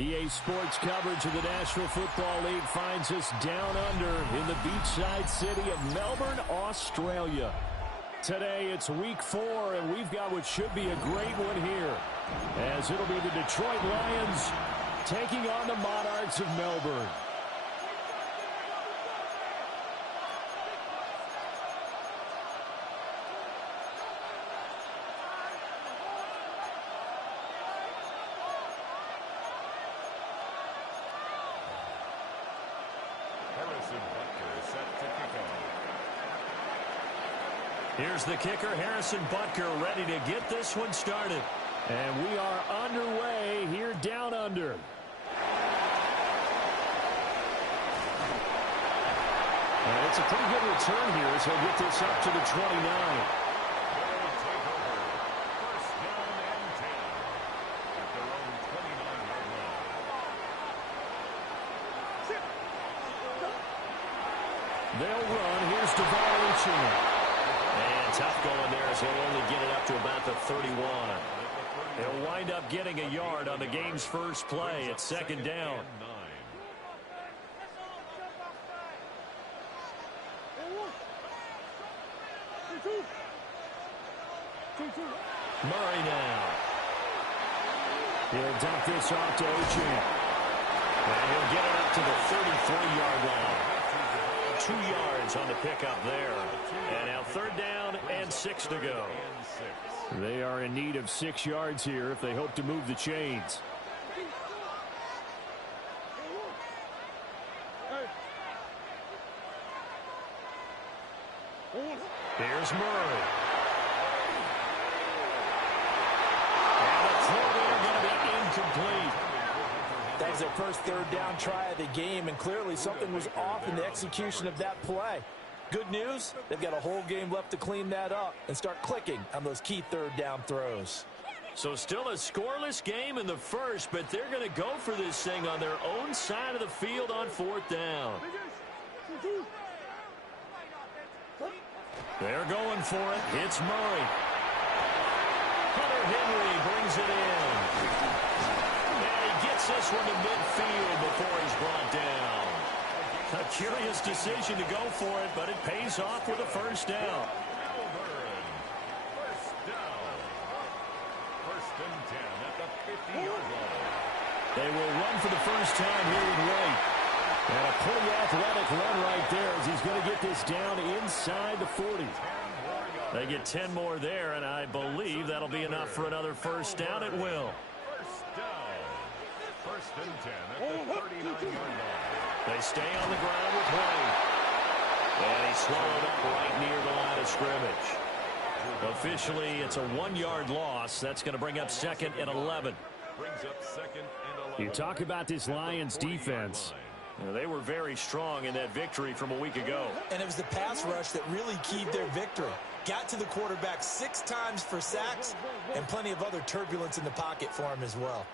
EA Sports coverage of the National Football League finds us down under in the beachside city of Melbourne, Australia. Today it's week 4, and we've got what should be a great one here, as it'll be the Detroit Lions taking on the Monarchs of Melbourne. Here's the kicker, Harrison Butker, ready to get this one started. And we are underway here down under. And it's a pretty good return here as he'll get this up to the 29. They'll run. Here's WK4-Monarchs. And tough going there as he'll only get it up to about the 31. He'll wind up getting a yard on the game's first play. It's second down. Murray now. He'll dump this off to Ochan. And he'll get it up to the 33-yard line. 2 yards on the pickup there. And now third down and 6 to go. They are in need of 6 yards here if they hope to move the chains. Here's Murray. And the throw there going to be incomplete. That was their first third down try of the game, and clearly something was off in the execution of that play. Good news, they've got a whole game left to clean that up and start clicking on those key third down throws. So still a scoreless game in the first, but they're going to go for this thing on their own side of the field on fourth down. They're going for it. It's Murray. Hunter Henry brings it in. And he gets this one to midfield before he's brought down. A curious decision to go for it, but it pays off with a first down. First and 10 at the 50-yard line. They will run for the first time here in Wade. And a pretty athletic run right there as he's going to get this down inside the 40. They get 10 more there, and I believe that'll be enough for another first down. It will. First down. First and 10 at the 39-yard line. They stay on the ground with Wade. And he's swallowed up right near the line of scrimmage. Officially, it's a 1-yard loss. That's going to bring up second and 11. Brings up second and 11. You talk about this Lions defense. You know, they were very strong in that victory from a week ago. And it was the pass rush that really keyed their victory. Got to the quarterback 6 times for sacks and plenty of other turbulence in the pocket for him as well.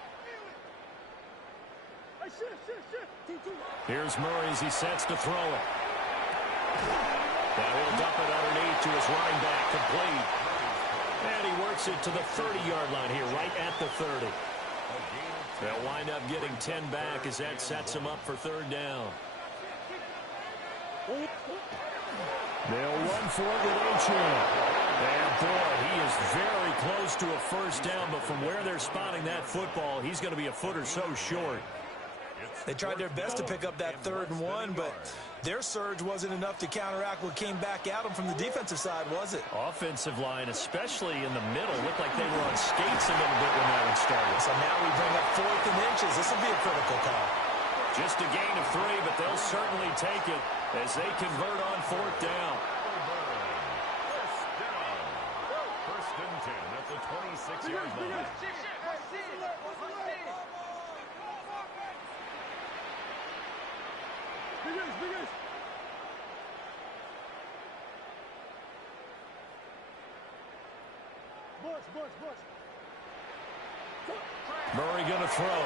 Here's Murray as he sets to throw it. Now he'll dump it underneath to his running back, complete. And he works it to the 30-yard line here, right at the 30. They'll wind up getting 10 back as that sets him up for third down. They'll run for it with Ochan. And boy, he is very close to a first down, but from where they're spotting that football, he's going to be a foot or so short. They tried their best to pick up that 3rd and 1, but their surge wasn't enough to counteract what came back at them from the defensive side, was it? Offensive line, especially in the middle, looked like they were on skates a little bit when that one started. So now we bring up 4th and inches. This will be a critical call. Just a gain of 3, but they'll certainly take it as they convert on 4th down. First and 10 at the 26-yard line. Murray going to throw.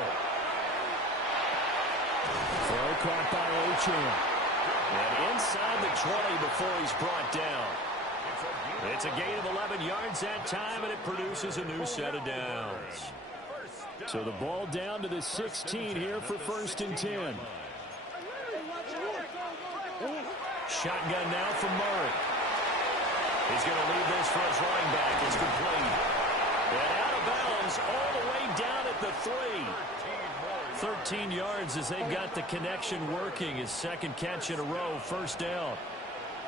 Throw caught by Ochan. And inside the 20 before he's brought down. It's a gain of 11 yards that time, and it produces a new set of downs. So the ball down to the 16 here for 1st and 10. Shotgun now from Murray. He's going to leave this for his running back. It's complete. And out of bounds all the way down at the 3. 13 yards as they've got the connection working. His second catch in a row, 1st down.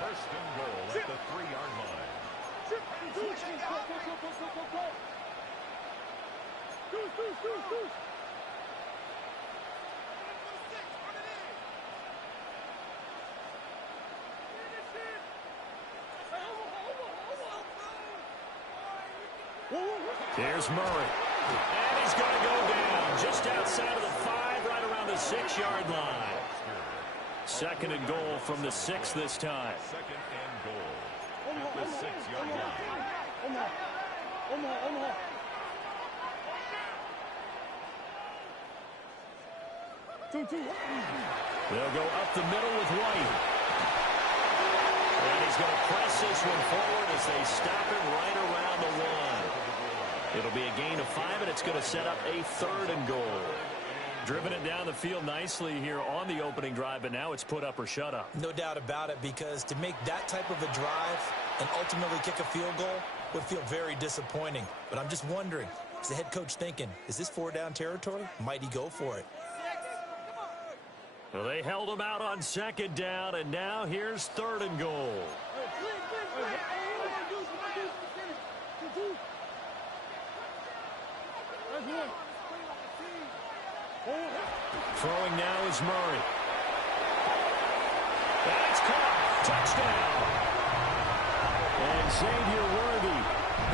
1st and goal at the 3-yard line. Here's Murray. And he's going to go down just outside of the 5, right around the 6-yard line. 2nd and goal from the 6 this time. 2nd and goal at the 6-yard line. They'll go up the middle with White. And he's going to press this one forward as they stop him right around the 1. It'll be a gain of 5, and it's going to set up a 3rd and goal. Driven it down the field nicely here on the opening drive, but now it's put up or shut up. No doubt about it, because to make that type of a drive and ultimately kick a field goal would feel very disappointing. But I'm just wondering, is the head coach thinking, is this 4-down territory? Might he go for it? Well, they held him out on 2nd down, and now here's 3rd and goal. Throwing now is Murray. That's caught. Touchdown. And Xavier Worthy,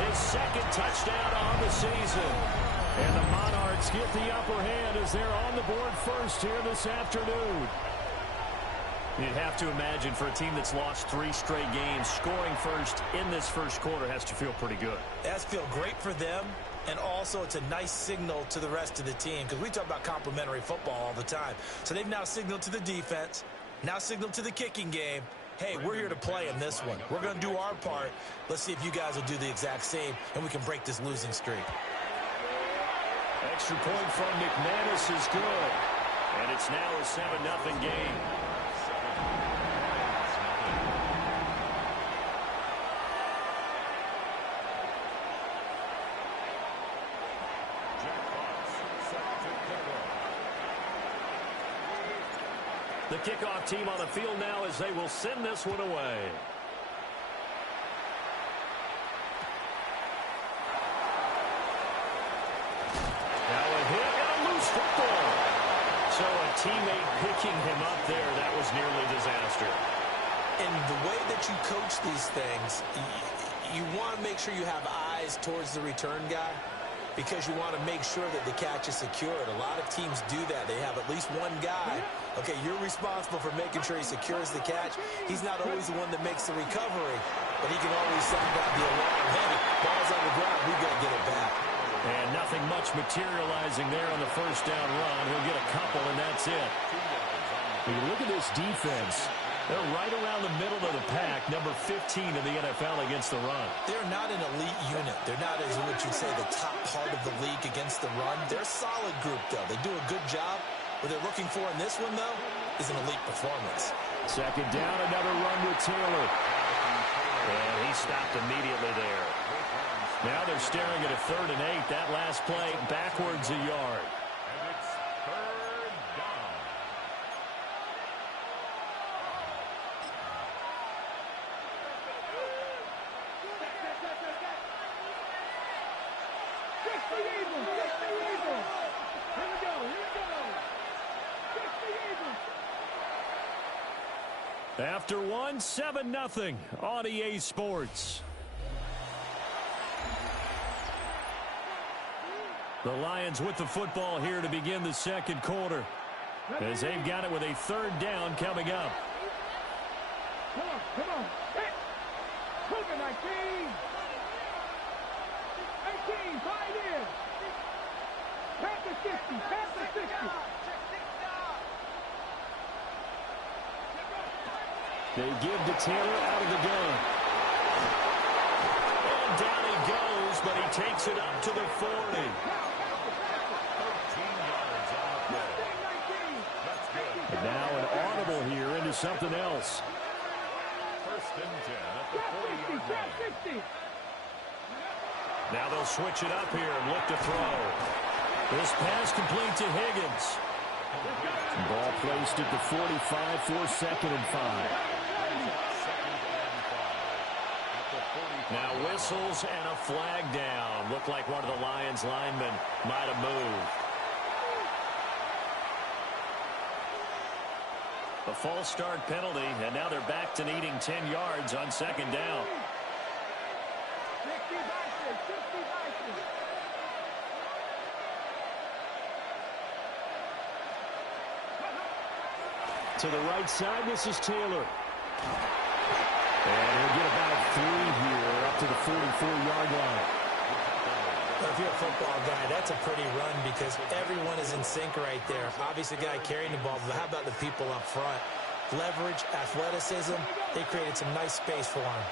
his 2nd touchdown on the season. And the Monarchs get the upper hand as they're on the board first here this afternoon. You'd have to imagine for a team that's lost 3 straight games, scoring first in this first quarter has to feel pretty good. It has to feel great for them, and also it's a nice signal to the rest of the team, because we talk about complementary football all the time. So they've now signaled to the defense, now signaled to the kicking game, hey, we're here to play in this one. We're going to do our part. Let's see if you guys will do the exact same, and we can break this losing streak. Extra point from McManus is good. And it's now a 7-0 game. The kickoff team on the field now as they will send this one away. Now a hit and a loose football. So a teammate picking him up there, that was nearly disaster. And the way that you coach these things, you want to make sure you have eyes towards the return guy, because you want to make sure that the catch is secured. A lot of teams do that. They have at least one guy. Okay, you're responsible for making sure he secures the catch. He's not always the one that makes the recovery, but he can always sound out the alarm. Hey, ball's on the ground. We've got to get it back. And nothing much materializing there on the 1st down run. He'll get a couple, and that's it. When you look at this defense, they're right around the middle of the pack, number 15 in the NFL against the run. They're not an elite unit. They're not, as what you'd say, the top part of the league against the run. They're a solid group, though. They do a good job. What they're looking for in this one, though, is an elite performance. 2nd down, another run with Taylor. And he stopped immediately there. Now they're staring at a 3rd and 8. That last play backwards a yard. And it's 3rd down. After one, 7-0 on EA Sports. The Lions with the football here to begin the 2nd quarter, as they've got it with a 3rd down coming up. Come on. Hit. Hook it, 19. 18, fight in. Pass the 60, pass the 60. They give to Taylor out of the gun. And down he goes, but he takes it up to the 40. something else. First and 10 at the 40-yard line. Now they'll switch it up here and look to throw. This pass complete to Higgins. Ball placed at the 45 for 2nd and 5. Now whistles and a flag down. Looked like one of the Lions linemen might have moved. A false start penalty, and now they're back to needing 10 yards on 2nd down. To the right side, this is Taylor. And he'll get about 3 here up to the 44-yard line. Well, if you're a football guy, that's a pretty run because everyone is in sync right there. Obviously, the guy carrying the ball, but how about the people up front? Leverage, athleticism, they created some nice space for him.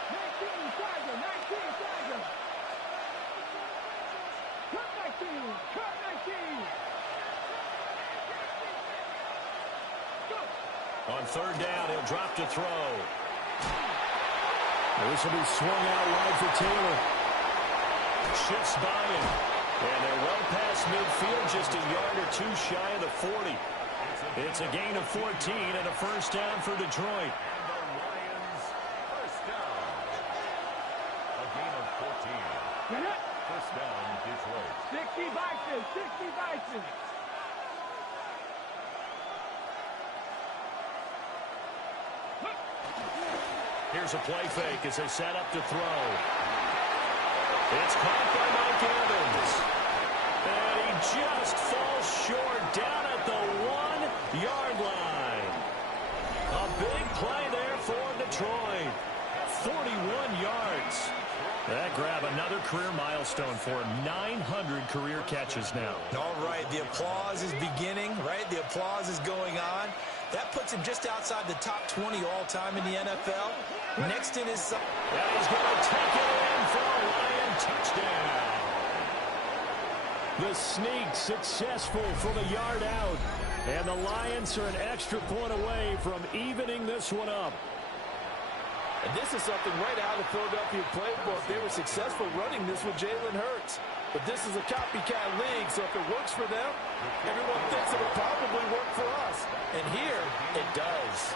On 3rd down, he'll drop to throw. This will be swung out wide for Taylor. Shifts by him. And they're well past midfield, just a yard or 2 shy of the 40. It's a gain of 14 and a first down for Detroit. And the Lions first down. A gain of 14. First down, Detroit. 60 Vikings, 60 Vikings. Here's a play fake as they set up to throw. It's caught by Mike Evans. And he just falls short down at the 1-yard line. A big play there for Detroit. 41 yards. That grab another career milestone for him. 900 career catches now. All right, the applause is beginning, right? The applause is going on. That puts him just outside the top 20 all-time in the NFL. Next in his side. And he's going to take it in for a Lion touchdown. The sneak successful from a yard out. And the Lions are an extra point away from evening this one up. And this is something right out of the Philadelphia playbook. They were successful running this with Jalen Hurts. But this is a copycat league, so if it works for them, everyone thinks it will probably work for us. And here, it does.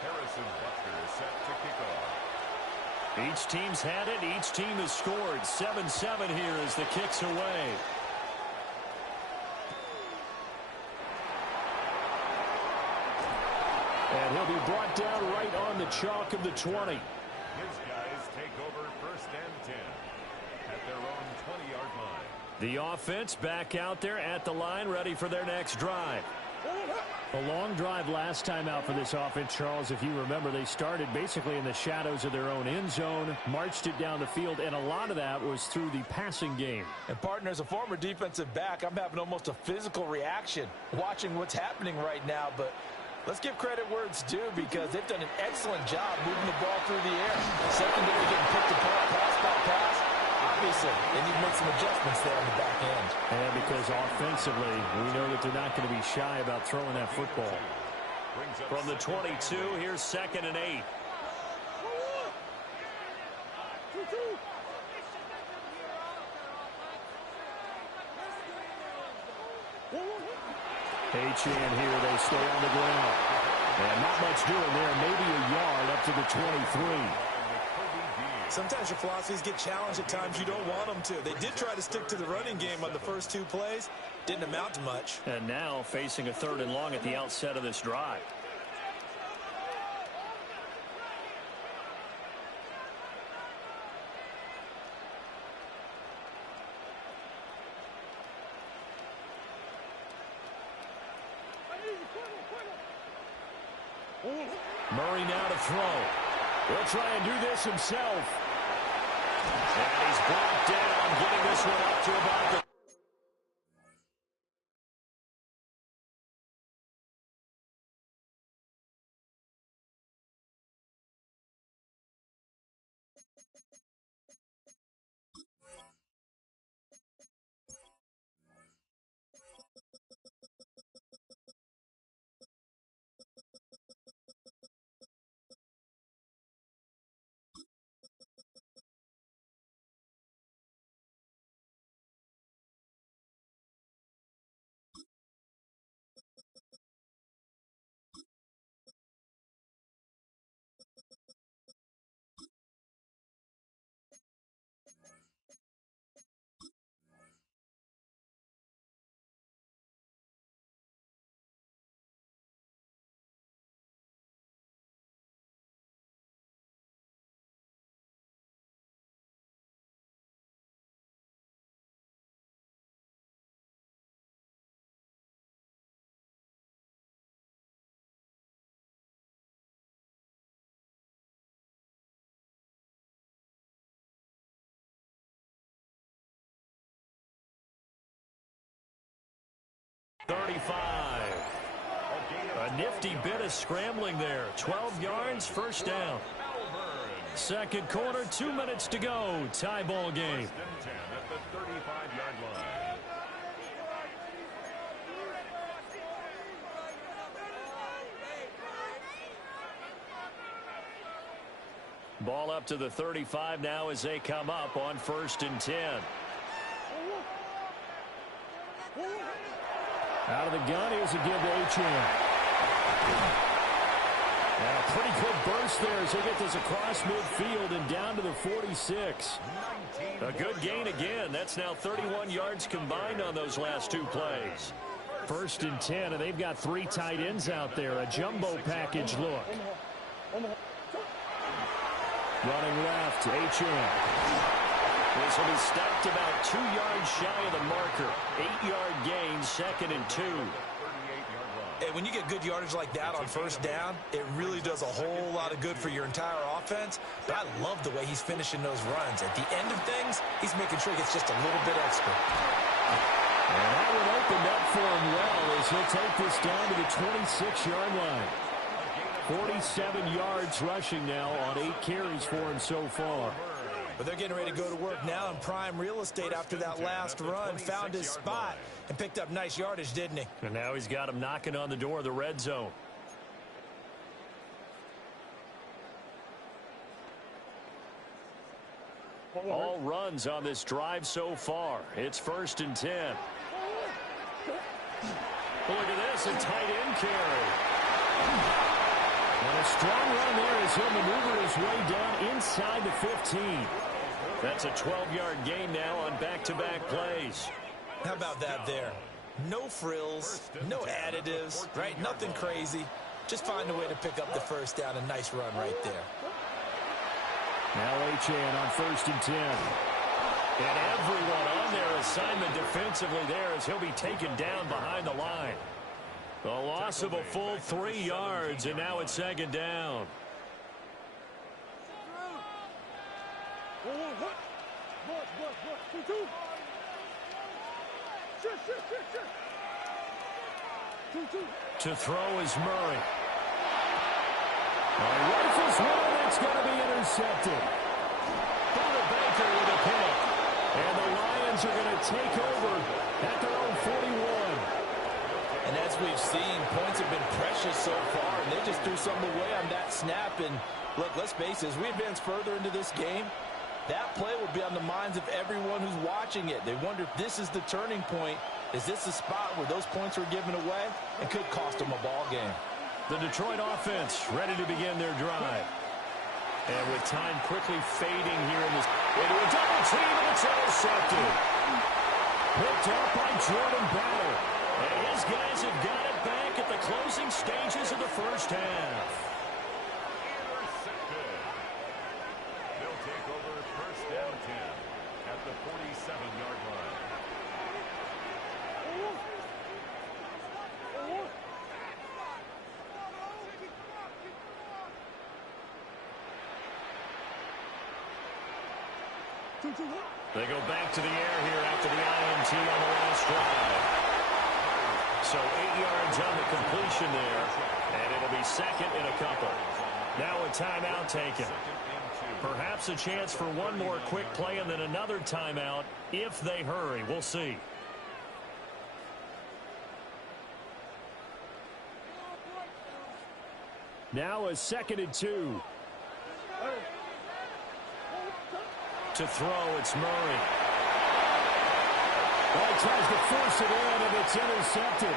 Harrison Butker is set to kick off. Each team's had it. Each team has scored. 7-7 here as the kick's away. And he'll be brought down right on the chalk of the 20. His guys take over 1st and 10 at their own 20-yard line. The offense back out there at the line, ready for their next drive. A long drive last time out for this offense, Charles. If you remember, they started basically in the shadows of their own end zone, marched it down the field, and a lot of that was through the passing game. And, partner, as a former defensive back, I'm having almost a physical reaction watching what's happening right now. But let's give credit where it's due because they've done an excellent job moving the ball through the air. Secondary getting picked apart pass by pass. Obviously, they need to make some adjustments there on the back end. And because offensively, we know that they're not going to be shy about throwing that football. From the 22, here's 2nd and 8. H-in here, they stay on the ground. And not much doing there, maybe a yard up to the 23. Sometimes your philosophies get challenged at times you don't want them to. They did try to stick to the running game on the first 2 plays. Didn't amount to much. And now facing a 3rd and long at the outset of this drive. Murray now to throw. He'll try and do this himself. And he's brought down, getting this one up to about the 35. A nifty bit of scrambling there. 12 yards, first down. Second quarter, 2 minutes to go. Tie ball game. First and 10 at the 35-yard line. Ball up to the 35 now as they come up on 1st and 10. Out of the gun, here's a give to Achane. And a pretty good burst there as they get this across midfield and down to the 46. A good gain again. That's now 31 yards combined on those last 2 plays. 1st and 10, and they've got 3 tight ends out there. A jumbo package look. Running left, Achane. This will be stopped about 2 yards shy of the marker. 8-yard gain, 2nd and 2. And when you get good yardage like that on first down, it really does a whole lot of good for your entire offense. But I love the way he's finishing those runs. At the end of things, he's making sure he gets just a little bit extra. And that one opened up for him well as he'll take this down to the 26-yard line. 47 yards rushing now on 8 carries for him so far. But they're getting ready to go to work now in prime real estate after that last run. Found his spot and picked up nice yardage, didn't he? And now he's got him knocking on the door of the red zone. All runs on this drive so far. It's 1st and 10. Look at this, a tight end carry. And a strong run there as he'll maneuver his way down inside the 15. That's a 12-yard gain now on back-to-back plays. How about that there? No frills, no additives, right? Nothing crazy. Just find a way to pick up the first down. A nice run right there. Now Achane on 1st and 10. And everyone on their assignment defensively there as he'll be taken down behind the line. A loss of a full 3 yards, and now it's 2nd down. To throw is Murray. Rifles one that's going to be intercepted. Baker with a pick. And the Lions are going to take over at their own 41. And as we've seen, points have been precious so far, and they just threw some away on that snap. And look, let's face it, as we advance further into this game, that play will be on the minds of everyone who's watching it. They wonder if this is the turning point. Is this a spot where those points were given away and could cost them a ball game? The Detroit offense ready to begin their drive. And with time quickly fading here in this, into a double team, and it's intercepted. Picked up by Jordan Battle. And his guys have got it back at the closing stages of the first half. Intercepted. They'll take over 1st down 10 at the 47-yard line. They go back to the air here after the INT on the last drive. So 8 yards on the completion there, and it'll be 2nd and a couple. Now a timeout taken. Perhaps a chance for one more quick play and then another timeout if they hurry. We'll see. Now a 2nd and 2. To throw, it's Murray. Well, he tries to force it in, and it's intercepted.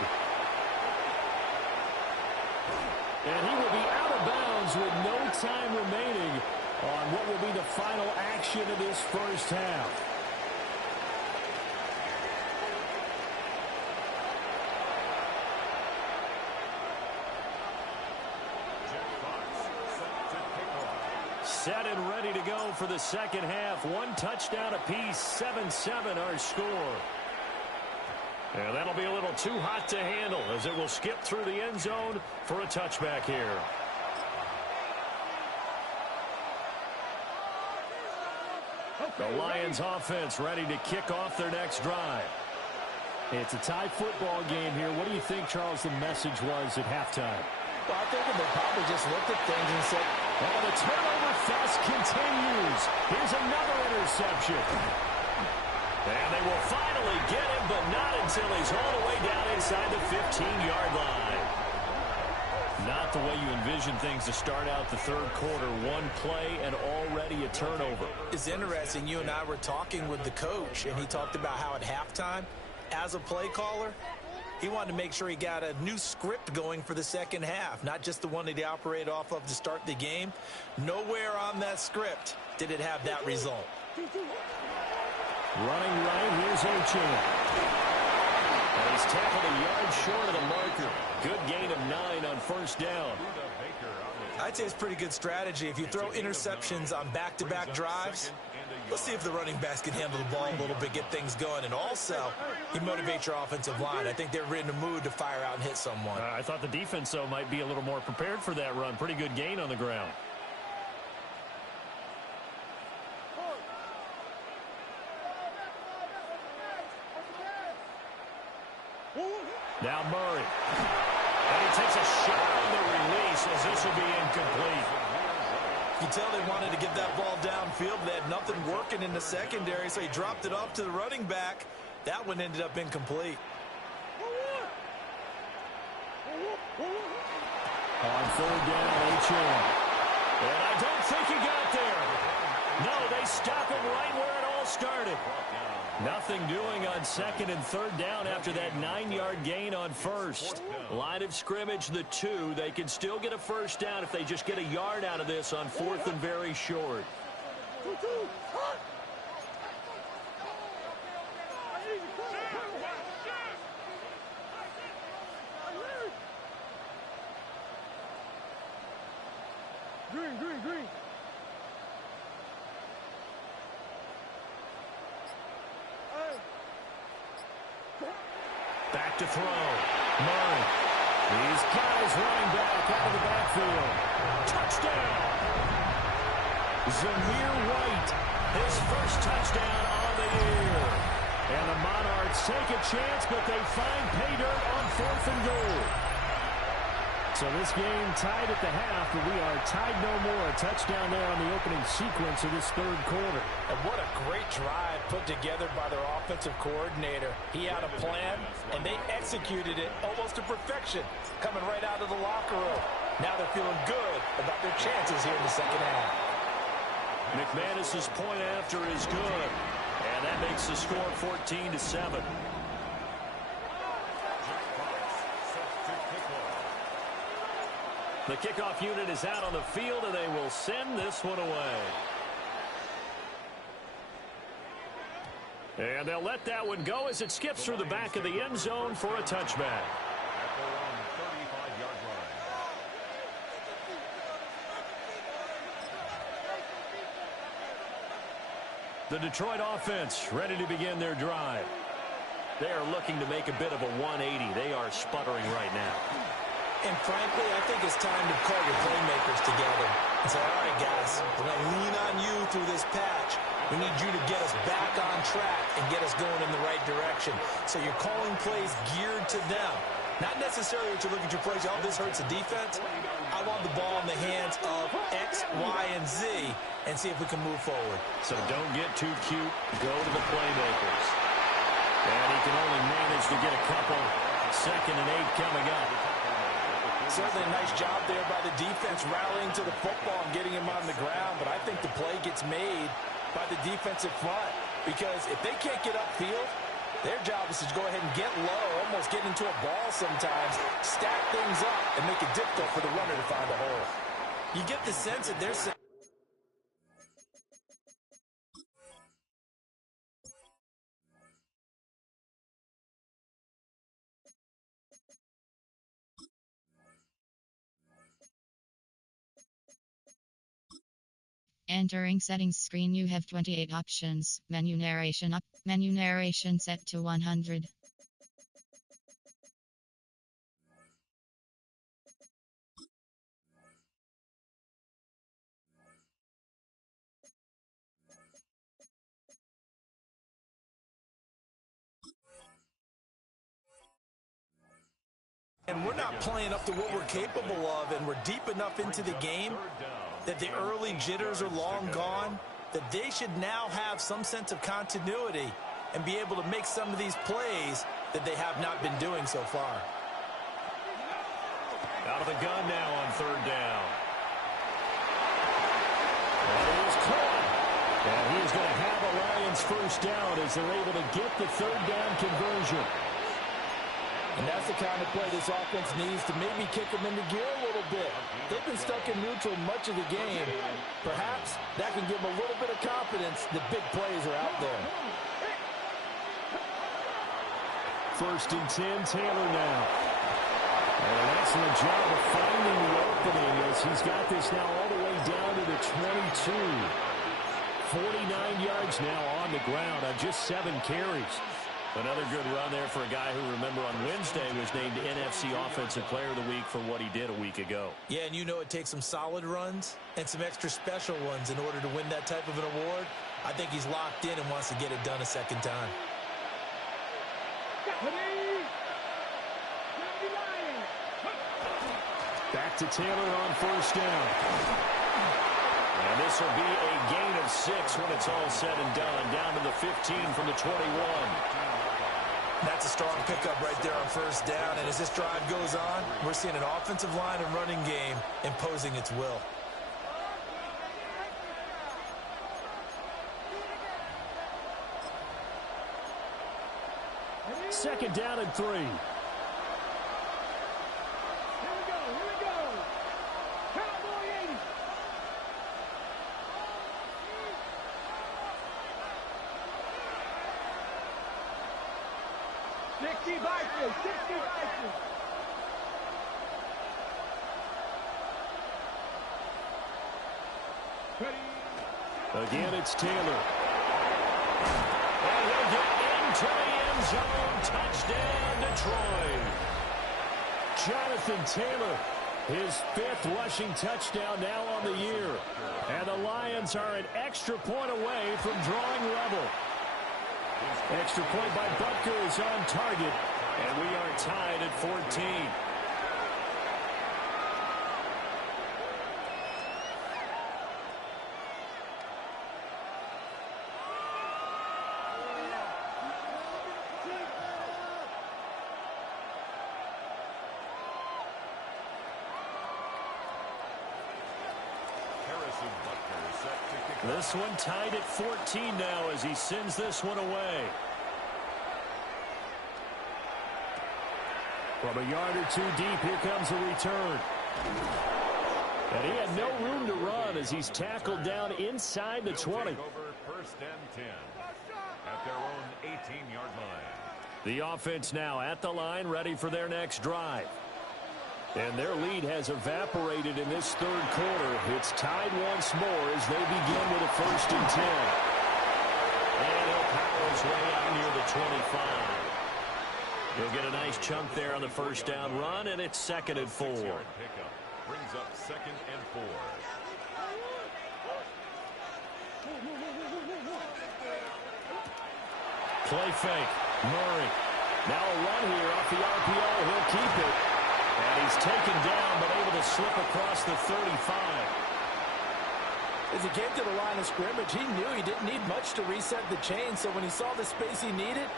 And he will be out of bounds with no time remaining on what will be the final action of this first half. Set and ready to go for the second half. 1 touchdown apiece, 7-7 our score. And that'll be a little too hot to handle as it will skip through the end zone for a touchback here. The Lions offense ready to kick off their next drive. It's a tie football game here. What do you think, Charles, the message was at halftime? Well, I think they probably just looked at things and said, oh, the turnover fest continues. Here's another interception. And they will finally get him, but not until he's all the way down inside the 15-yard line. Not the way you envision things to start out the third quarter. One play and already a turnover. It's interesting. You and I were talking with the coach, and he talked about how at halftime, as a play caller, he wanted to make sure he got a new script going for the second half, not just the one that he operated off of to start the game. Nowhere on that script did it have that result. Running right, here's Achane. He's tackled a yard short of the marker. Good gain of 9 on first down. I'd say it's pretty good strategy. If you throw interceptions on back-to-back drives, let's see if the running backs can handle the ball a little bit, get things going. And also, you motivate your offensive line. I think they're in the mood to fire out and hit someone. I thought the defense, though, might be a little more prepared for that run. Pretty good gain on the ground. Now Murray. And he takes a shot on the release as this will be incomplete. You can tell they wanted to get that ball downfield, but they had nothing working in the secondary, so he dropped it off to the running back. That one ended up incomplete. On third down, Achane. And I don't think he got there. No, they stop him right where it all started. Nothing doing on second and third down after that 9-yard gain on first. Line of scrimmage, the 2. They can still get a first down if they just get a yard out of this on fourth and very short. Green. Back to throw. Murray. These guys running back out of the backfield. Touchdown. Zamir White. His first touchdown on the year. And the Monarchs take a chance, but they find pay dirt on fourth and goal. So this game tied at the half, but we are tied no more. A touchdown there on the opening sequence of this third quarter. And what a great drive put together by their offensive coordinator. He had a plan, and they executed it almost to perfection, coming right out of the locker room. Now they're feeling good about their chances here in the second half. McManus's point after is good, and that makes the score 14-7. The kickoff unit is out on the field, and they will send this one away. And they'll let that one go as it skips through the back of the end zone for a touchback. The Detroit offense ready to begin their drive. They are looking to make a bit of a 180. They are sputtering right now. And frankly, I think it's time to call your playmakers together and say, all right, guys, we're going to lean on you through this patch. We need you to get us back on track and get us going in the right direction. So you're calling plays geared to them. Not necessarily that you look at your plays, oh, this hurts the defense. I want the ball in the hands of X, Y, and Z and see if we can move forward. So don't get too cute. Go to the playmakers. And he can only manage to get a couple. 2nd and 8 coming up. Certainly a nice job there by the defense rallying to the football and getting him on the ground, but I think the play gets made by the defensive front because if they can't get upfield, their job is to go ahead and get low, almost get into a ball sometimes, stack things up, and make it difficult for the runner to find a hole. You get the sense that they're saying, Entering settings screen, you have 28 options. Menu narration up. Menu narration set to 100. And we're not playing up to what we're capable of, and we're deep enough into the game that the early jitters are long gone, that they should now have some sense of continuity and be able to make some of these plays that they have not been doing so far. Out of the gun now on third down. That is caught. And he's going to have a Lions first down as they're able to get the third down conversion. And that's the kind of play this offense needs to maybe kick them into gear a little bit. They've been stuck in neutral much of the game. Perhaps that can give them a little bit of confidence that big plays are out there. First and 10, Taylor now. And an excellent job of finding the opening as he's got this now all the way down to the 22. 49 yards now on the ground on just 7 carries. Another good run there for a guy who, remember, on Wednesday was named NFC Offensive Player of the Week for what he did a week ago. Yeah, and you know it takes some solid runs and some extra special ones in order to win that type of an award. I think he's locked in and wants to get it done a second time. Back to Taylor on first down. And this will be a gain of 6 when it's all said and done. Down to the 15 from the 21. That's a strong pickup right there on first down. And as this drive goes on, we're seeing an offensive line and running game imposing its will. Second down and 3. Here we go. Cowboy 80. Sixty Vikings. Again, it's Taylor. And he'll get into the end zone. Touchdown, Detroit. Jonathan Taylor, his 5th rushing touchdown now on the year. And the Lions are an extra point away from drawing level. Extra point by Butker is on target. And we are tied at 14. This one tied at 14 now as he sends this one away. From a yard or 2 deep, here comes a return. And he had no room to run as he's tackled down inside the 20. First and 10 at their own 18-yard line. The offense now at the line, ready for their next drive. And their lead has evaporated in this third quarter. It's tied once more as they begin with a first and 10. And he'll power his way out near the 25. He'll get a nice chunk there on the first down run, and it's 2nd and 4. Pickup brings up 2nd and 4. Play fake. Murray. Now a run here off the RPO. He'll keep it. And he's taken down, but able to slip across the 35. As he came to the line of scrimmage, he knew he didn't need much to reset the chain, so when he saw the space he needed,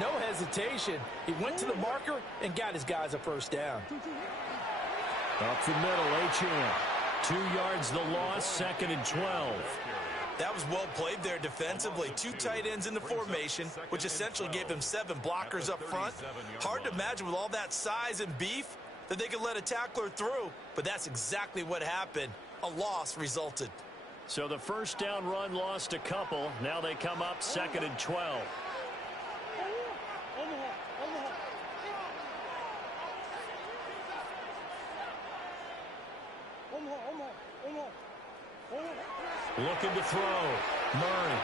no hesitation. He went to the marker and got his guys a first down. Up the middle, Achane. 2 yards the loss, 2nd and 12. That was well played there defensively. 2 tight ends in the formation, which essentially gave him 7 blockers up front. Hard to imagine with all that size and beef that they could let a tackler through, but that's exactly what happened. A loss resulted. So the first down run lost a couple. Now they come up 2nd and 12. Looking to throw. Murray.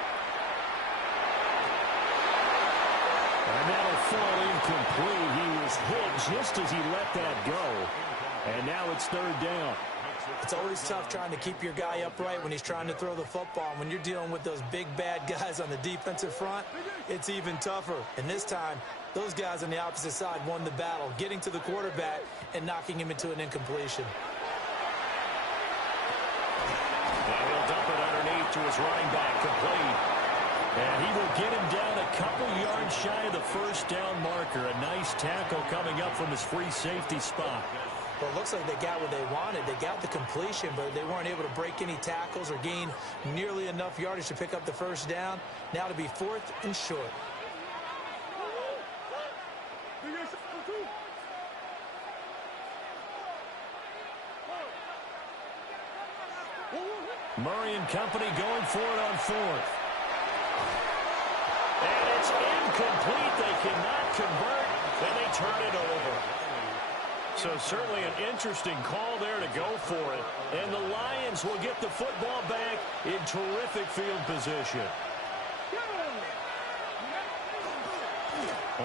And that'll fall incomplete. He was hit just as he let that go. And now it's 3rd down. It's always tough trying to keep your guy upright when he's trying to throw the football. And when you're dealing with those big, bad guys on the defensive front, it's even tougher. And this time, those guys on the opposite side won the battle, getting to the quarterback and knocking him into an incompletion. And he'll dump it underneath to his running back, complete. And he will get him down a couple yards shy of the first down marker. A nice tackle coming up from his free safety spot. Well, it looks like they got what they wanted. They got the completion, but they weren't able to break any tackles or gain nearly enough yardage to pick up the first down. Now to be 4th and short. Murray and company going for it on 4th. And it's incomplete. They cannot convert, and they turn it over. So certainly an interesting call there to go for it. And the Lions will get the football back in terrific field position.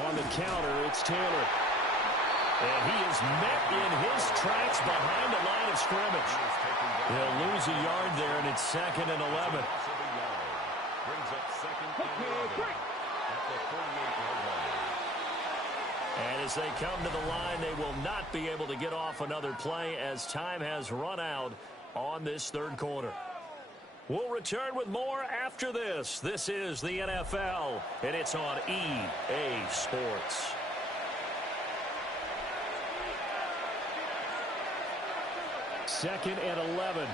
On the counter, it's Taylor. And he is met in his tracks behind the line of scrimmage. He'll lose a yard there, and it's 2nd and 11. Brings up 2nd and 11 at the 48-yard line. And as they come to the line, they will not be able to get off another play as time has run out on this 3rd quarter. We'll return with more after this. This is the NFL, and it's on EA Sports. Second and 11.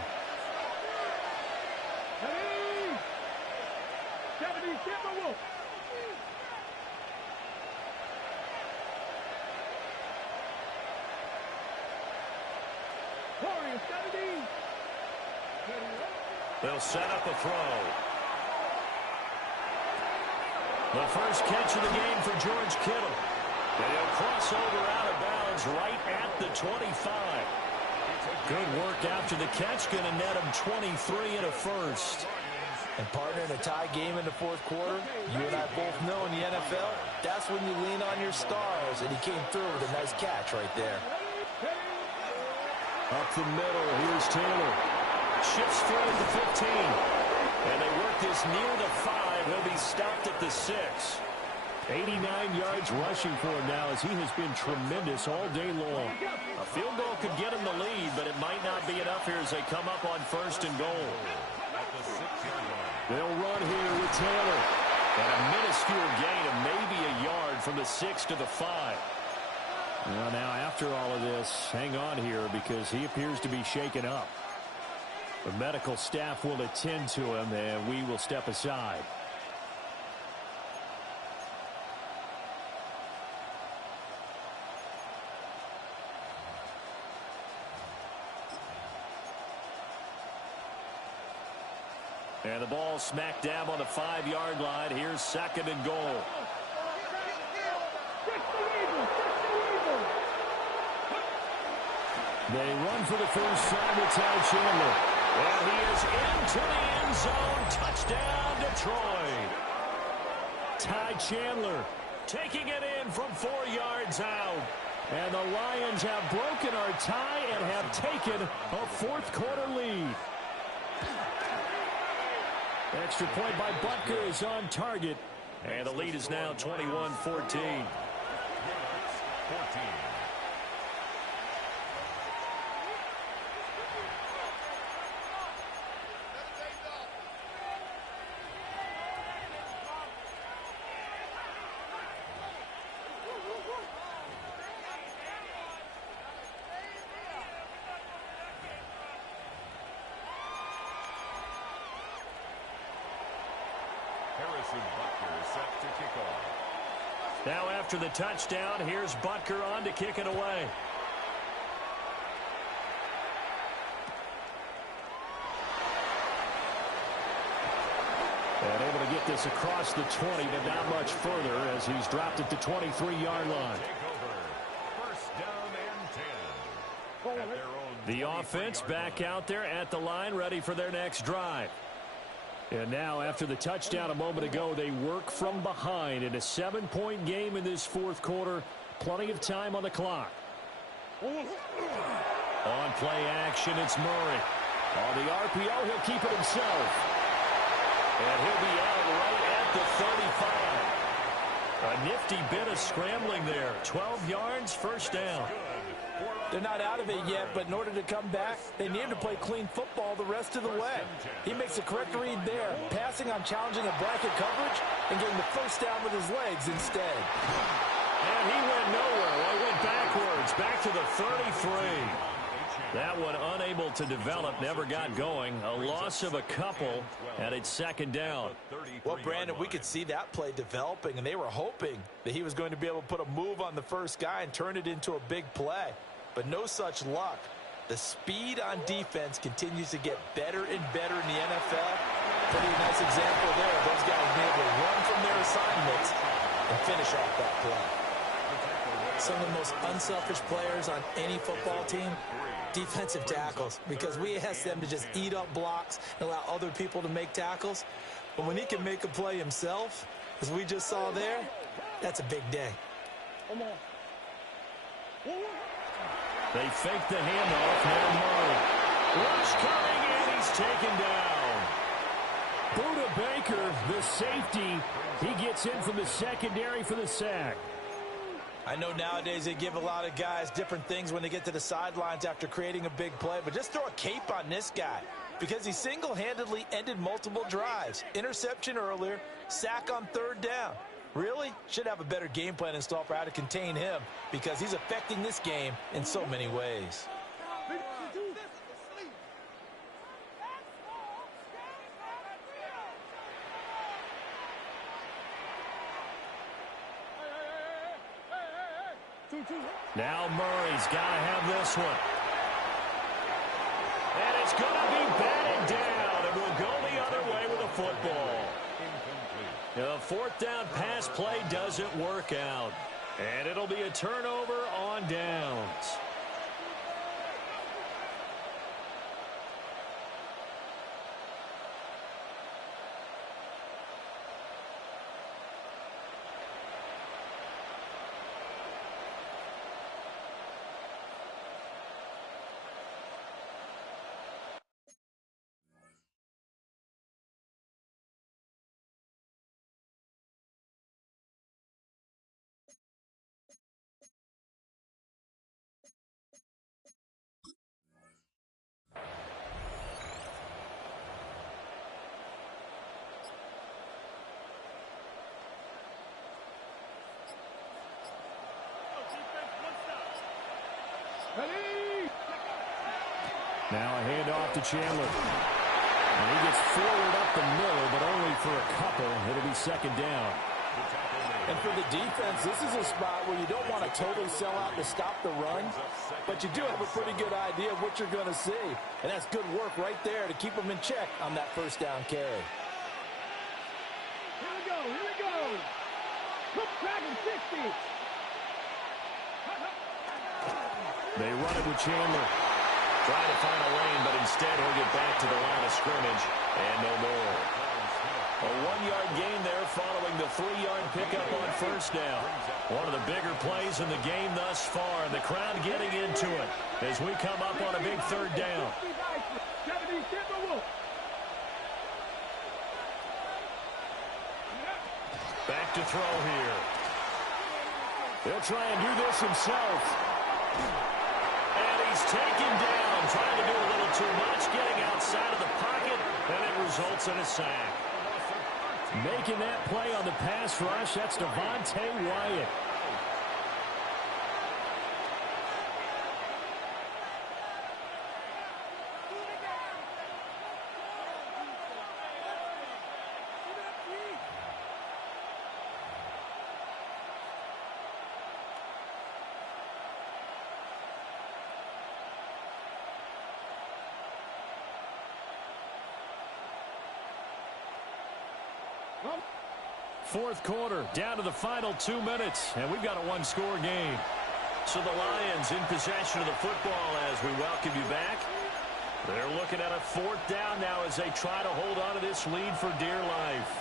They'll set up a throw. The first catch of the game for George Kittle. And he'll cross over out of bounds right at the 25. Good work after the catch. Going to net him 23 and a first. And partner, in a tie game in the 4th quarter, you and I both know in the NFL, that's when you lean on your stars. And he came through with a nice catch right there. Up the middle, here's Taylor. Shifts free at the 15. And they work this near the 5. He'll be stopped at the 6. 89 yards rushing for him now as he has been tremendous all day long. A field goal could get him the lead, but it might not be enough here as they come up on 1st and goal. They'll run here with Taylor. And a minuscule gain of maybe a yard from the 6 to the 5. Well, now, after all of this, hang on here because he appears to be shaken up. The medical staff will attend to him, and we will step aside. And the ball smack dab on the 5-yard line. Here's 2nd and goal. They run for the first time with Ty Chandler. And he is into the end zone. Touchdown, Detroit. Ty Chandler taking it in from 4 yards out. And the Lions have broken our tie and have taken a 4th quarter lead. Extra point by Butker is on target. And the lead is now 21-14. 14. Set to kick off. Now after the touchdown, here's Butker on to kick it away. And able to get this across the 20, but not much further as he's dropped at the 23-yard line. First down and 10. The offense back out there at the line, ready for their next drive. And now, after the touchdown a moment ago, they work from behind in a 7-point game in this 4th quarter. Plenty of time on the clock. On play action, it's Murray. On the RPO, he'll keep it himself. And he'll be out right at the 35. A nifty bit of scrambling there. 12 yards, first down. They're not out of it yet, but in order to come back, they need to play clean football the rest of the way. He makes a correct read there, passing on challenging a blanket coverage and getting the first down with his legs instead. And he went nowhere. Well, he went backwards, back to the 33. That one unable to develop, never got going. A loss of a couple, and it's second down. Well, Brandon, we could see that play developing, and they were hoping that he was going to be able to put a move on the first guy and turn it into a big play. But no such luck. The speed on defense continues to get better and better in the NFL. Pretty nice example there of those guys being able to run from their assignments and finish off that play. Some of the most unselfish players on any football team, defensive tackles, because we ask them to just eat up blocks and allow other people to make tackles. But when he can make a play himself, as we just saw there, that's a big day. They fake the handoff. Now Murray. Rush coming in. He's taken down. Buda Baker, the safety. He gets in from the secondary for the sack. I know nowadays they give a lot of guys different things when they get to the sidelines after creating a big play, but just throw a cape on this guy because he single-handedly ended multiple drives. Interception earlier, sack on third down. Really should have a better game plan installed for how to contain him because he's affecting this game in so many ways. Now Murray's got to have this one. And it's going to be batted down, and we'll go the other way with a football. The fourth down pass play doesn't work out. And it'll be a turnover on downs. Now a handoff to Chandler. And he gets forward up the middle, but only for a couple. It'll be second down. And for the defense, this is a spot where you don't want to totally sell out to stop the run, but you do have a pretty good idea of what you're going to see. And that's good work right there to keep them in check on that first down carry. Here we go, here we go. Hook Dragon 60. They run it with Chandler. Trying to find a lane, but instead he'll get back to the line of scrimmage and no more. A 1-yard gain there following the 3-yard pickup on first down. One of the bigger plays in the game thus far, and the crowd getting into it as we come up on a big third down. Back to throw here. He'll try and do this himself. And he's taken down, trying to do a little too much, getting outside of the pocket, and it results in a sack. Making that play on the pass rush, that's Devontae Wyatt. Fourth quarter, down to the final 2 minutes, and we've got a one-score game. So the Lions in possession of the football as we welcome you back. They're looking at a fourth down now as they try to hold on to this lead for dear life.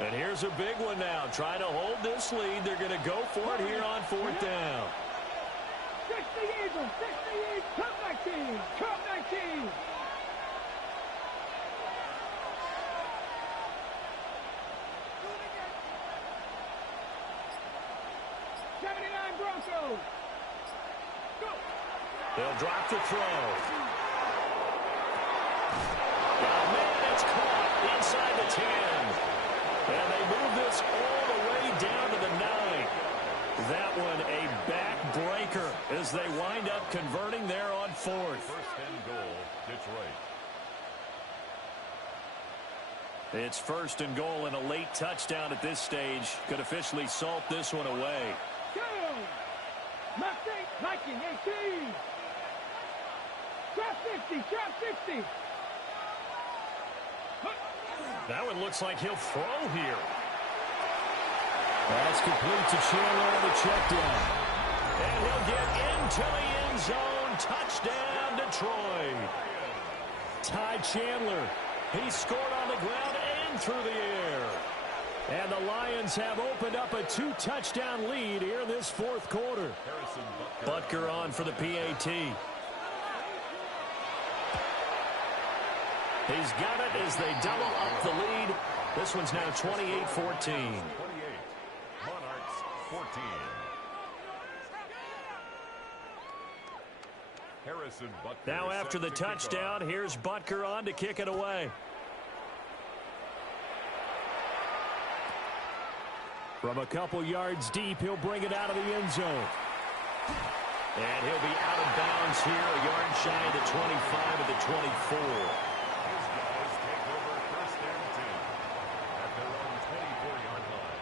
And here's a big one now. Trying to hold this lead. They're going to go for it here on 4th down. 60 Eagles, 60 Eagles, Trump 19, Trump 19. Broncos. Go. They'll drop the throw. Oh, man, it's caught inside the 10. And they move this all the way down to the 9. That one a backbreaker as they wind up converting there on 4th. First and goal, Detroit. It's 1st and goal, and a late touchdown at this stage could officially salt this one away. Go! Mustang, Viking, 18! Drop 50, drop 60! That one looks like he'll throw here. That's complete to Chandler on the check down. And he'll get into the end zone. Touchdown, Detroit. Ty Chandler. He scored on the ground and through the air. And the Lions have opened up a 2-touchdown lead here in this 4th quarter. Butker on for the PAT. He's got it as they double up the lead. This one's now 28-14. 28, Monarchs 14. Harrison Butker. Now after the touchdown, here's Butker on to kick it away. From a couple yards deep, he'll bring it out of the end zone. And he'll be out of bounds here, a yard shy of the 25 of the 24. His guys take over 1st and 10 at their own 24-yard line.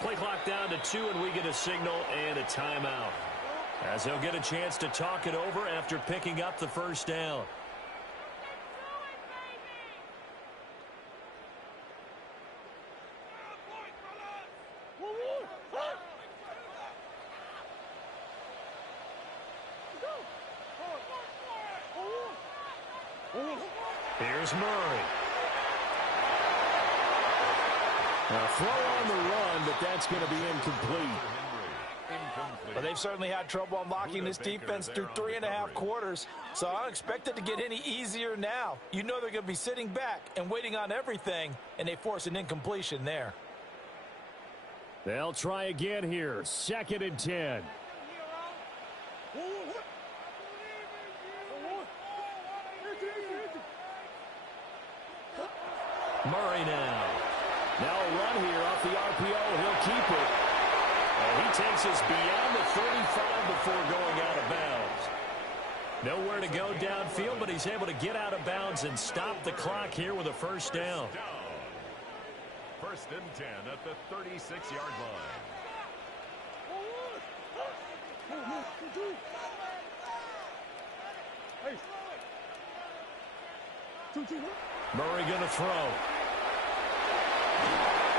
Play clock down to 2, and we get a signal and a timeout, as he'll get a chance to talk it over after picking up the 1st down. Here's Murray. A throw on the run, but that's going to be incomplete. But they've certainly had trouble unlocking this defense through 3.5 quarters, so I don't expect it to get any easier now. You know they're going to be sitting back and waiting on everything, and they force an incompletion there. They'll try again here. 2nd and 10. Murray now. Now a run here off the RPO. He'll keep it. And he takes us beyond the 35 before going out of bounds. Nowhere to go downfield, but he's able to get out of bounds and stop the clock here with a 1st down. 1st and 10 at the 36-yard line. Murray going to throw.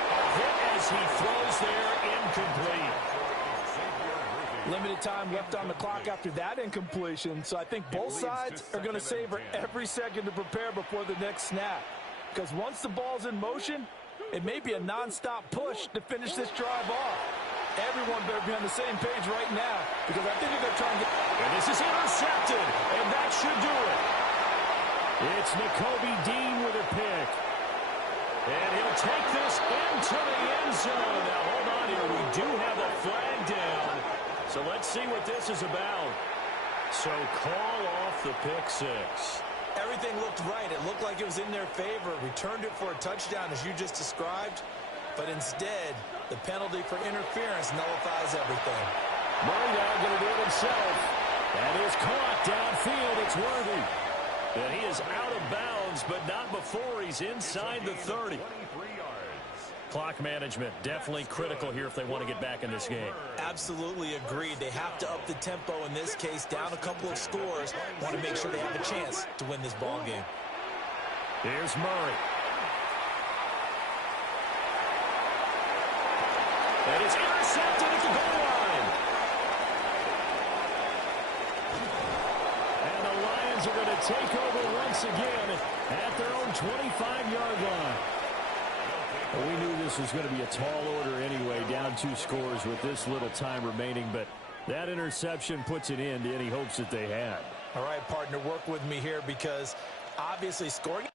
A hit as he throws there, incomplete. Limited time left on the clock after that incompletion, so I think both sides are going to savor every second to prepare before the next snap. Because once the ball's in motion, it may be a non-stop push to finish this drive off. Everyone better be on the same page right now, because I think they're going to try and get... And this is intercepted, and that should do it. It's Nakobe Dean with a pick. And he'll take this into the end zone. Now, hold on here. We do have a flag down. So let's see what this is about. So call off the pick 6. Everything looked right. It looked like it was in their favor. Returned it for a touchdown, as you just described. But instead, the penalty for interference nullifies everything. Murray now going to do it himself. That is caught downfield. It's Worthy. And he is out of bounds, but not before he's inside the 30. 23 yards. Clock management definitely critical here if they want to get back in this game. Absolutely agreed. They have to up the tempo in this case, down a couple of scores. Want to make sure they have a chance to win this ball game. Here's Murray. And it's intercepted at the goal line. And the Lions are going to take over once again at their own 25-yard line. Well, we knew this was going to be a tall order anyway, down 2 scores with this little time remaining, but that interception puts an end to any hopes that they had. All right, partner, work with me here because obviously scoring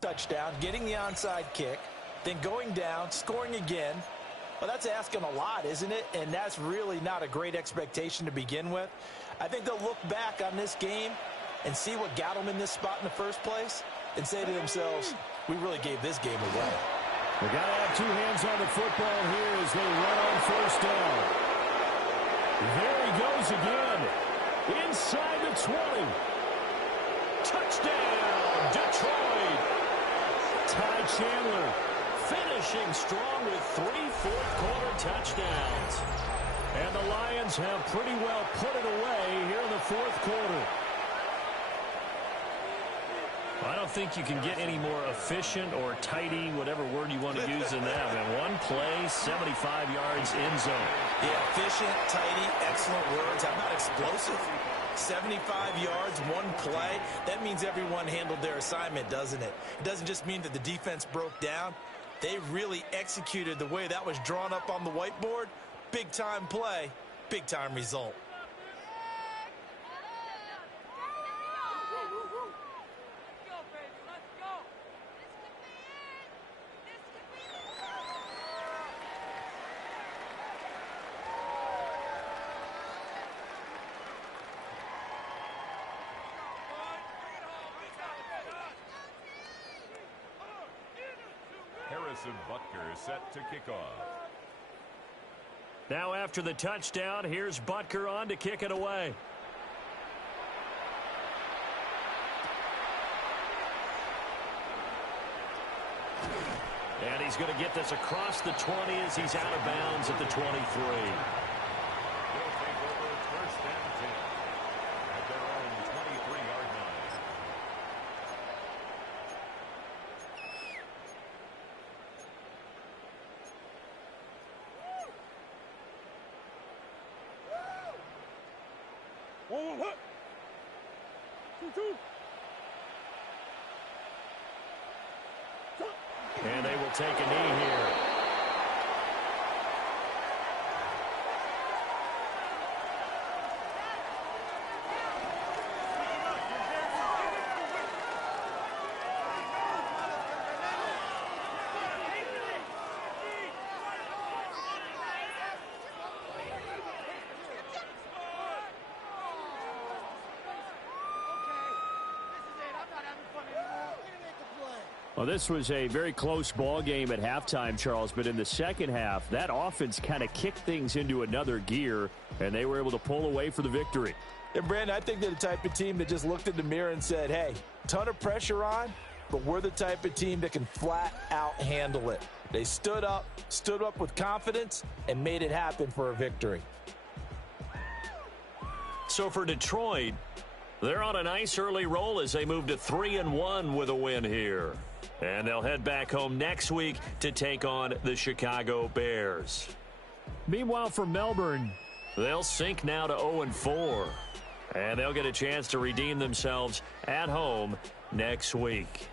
touchdown, getting the onside kick, then going down, scoring again. Well, that's asking a lot, isn't it? And that's really not a great expectation to begin with. I think they'll look back on this game and see what got them in this spot in the first place and say to themselves, we really gave this game away. They got to have 2 hands on the football here as they run on first down. There he goes again. Inside the 20. Touchdown, Detroit. Ty Chandler finishing strong with 3 fourth-quarter touchdowns. And the Lions have pretty well put it away here in the fourth quarter. I don't think you can get any more efficient or tidy, whatever word you want to use in that. And one play, 75 yards in zone. Yeah, efficient, tidy, excellent words. How about explosive? 75 yards, one play. That means everyone handled their assignment, doesn't it? It doesn't just mean that the defense broke down. They really executed the way that was drawn up on the whiteboard. Big-time play, big-time result. Butker set to kick off. Now after the touchdown, here's Butker on to kick it away. And he's going to get this across the 20 as he's out of bounds at the 23. They'll take over first and 10 at their own 23-yard line. And they will take a knee here. Well, this was a very close ball game at halftime, Charles, but in the second half, that offense kind of kicked things into another gear, and they were able to pull away for the victory. And, Brandon, I think they're the type of team that just looked in the mirror and said, hey, ton of pressure on, but we're the type of team that can flat out handle it. They stood up with confidence, and made it happen for a victory. So for Detroit, they're on a nice early roll as they move to 3-1 with a win here. And they'll head back home next week to take on the Chicago Bears. Meanwhile, for Melbourne, they'll sink now to 0-4. And they'll get a chance to redeem themselves at home next week.